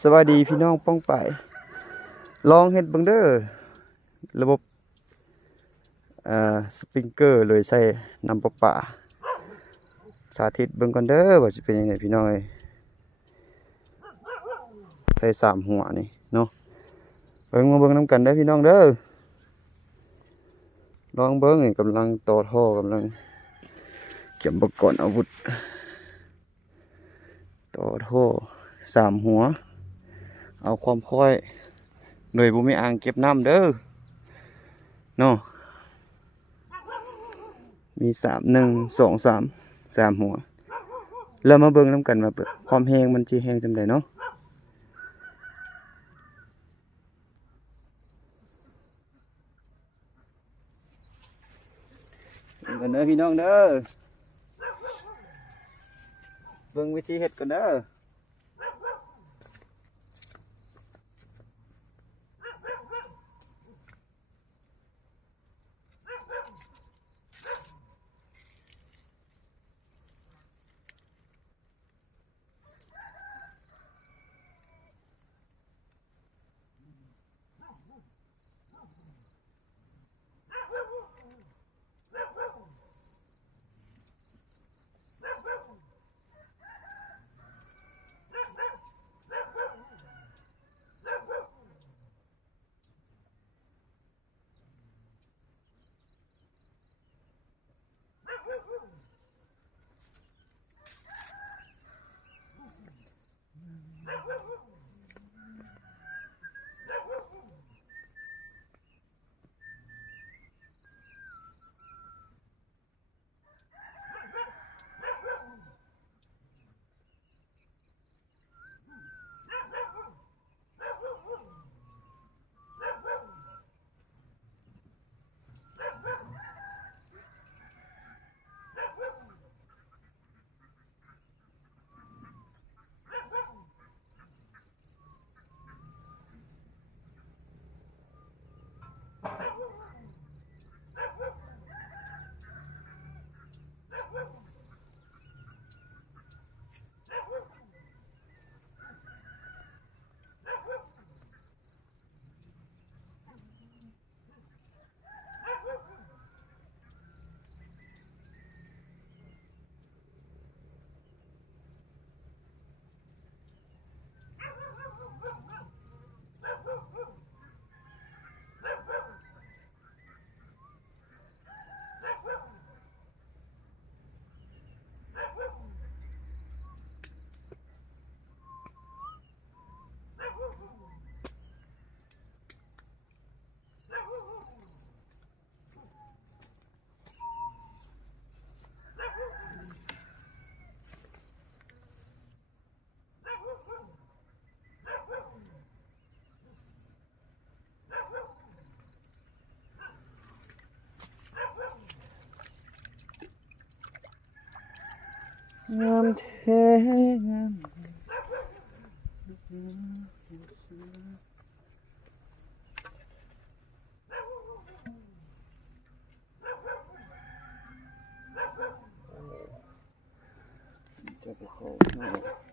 สวัสดีพี่น้องป้องไปลองเฮ็ดเบิ่งเด้อระบบสปริงเกอร์เลยใส่น้ำประปาสาธิตเบิ่งก่อนเด้อว่าจะเป็นยังไงพี่น้องเอ้ยใส่3หัวนี่เนาะเบิ่งมาเบิ่งนำกันเด้อพี่น้องเด้อลองเบิ่งนี่กำลังต่อท่อกำลังเก็บอุปกรณ์อาวุธต่อท่อ3หัวเอาความค่อยโดยบ่มีอ่างเก็บน้ำเด้อเนาะมี3 1 2 3 3หัวแล้วมาเบิ่งนำกันว่าความแห้งมันสิแห้งจังไดเนาะเบิ่งกันเด้อพี่น้องเด้อเบิ่งวิธีเฮ็ดกันเด้องามแท้งามจะไปเข้าเนาะ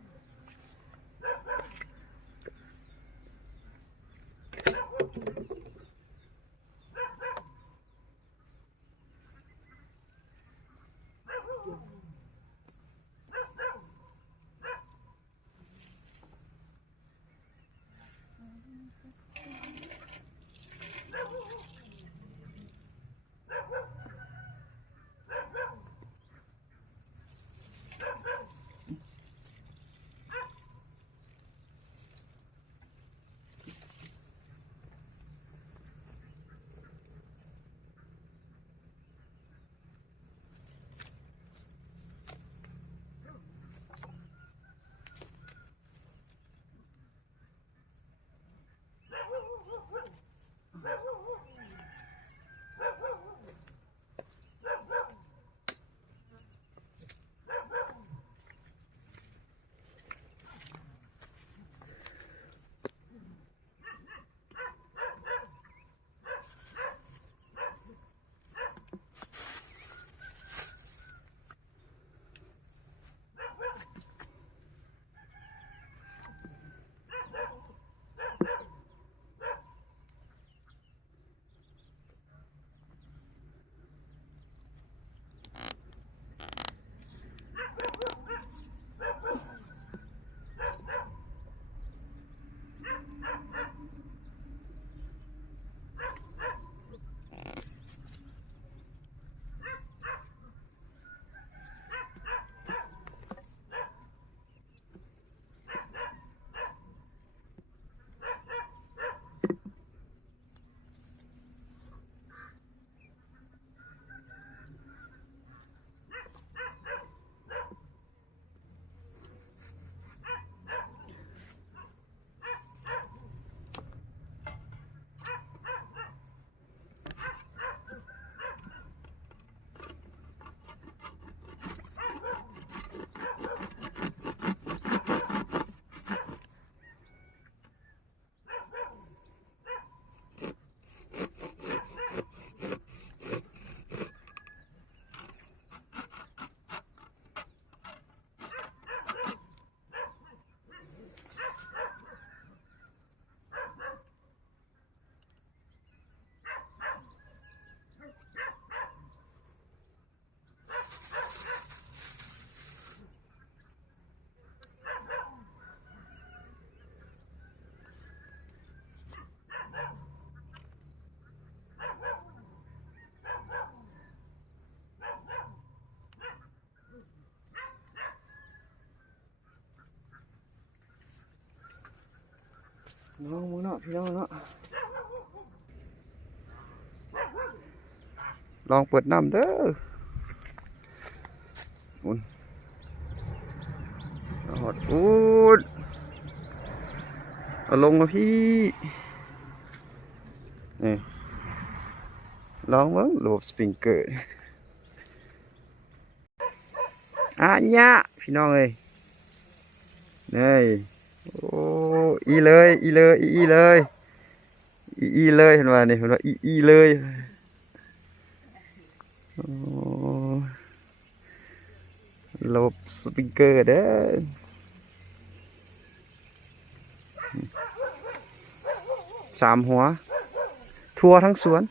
น้องมึงเนาะพี่น้องเนาะลองเปิดน้ำเด้ออุ่นหอดอุ่นเอาลงมาพี่นี่ลองมั้งระบบสปริงเกอร์เนี่ยพี่น้องเอ้ยนี่โอ้อีเลยอีเลยอีเลยอีเลยเห็นว่านี่เห็นว่าอีเลยโอ้ระบบสปริงเกอร์เด้อ3 หัวทั่วทั้งสวน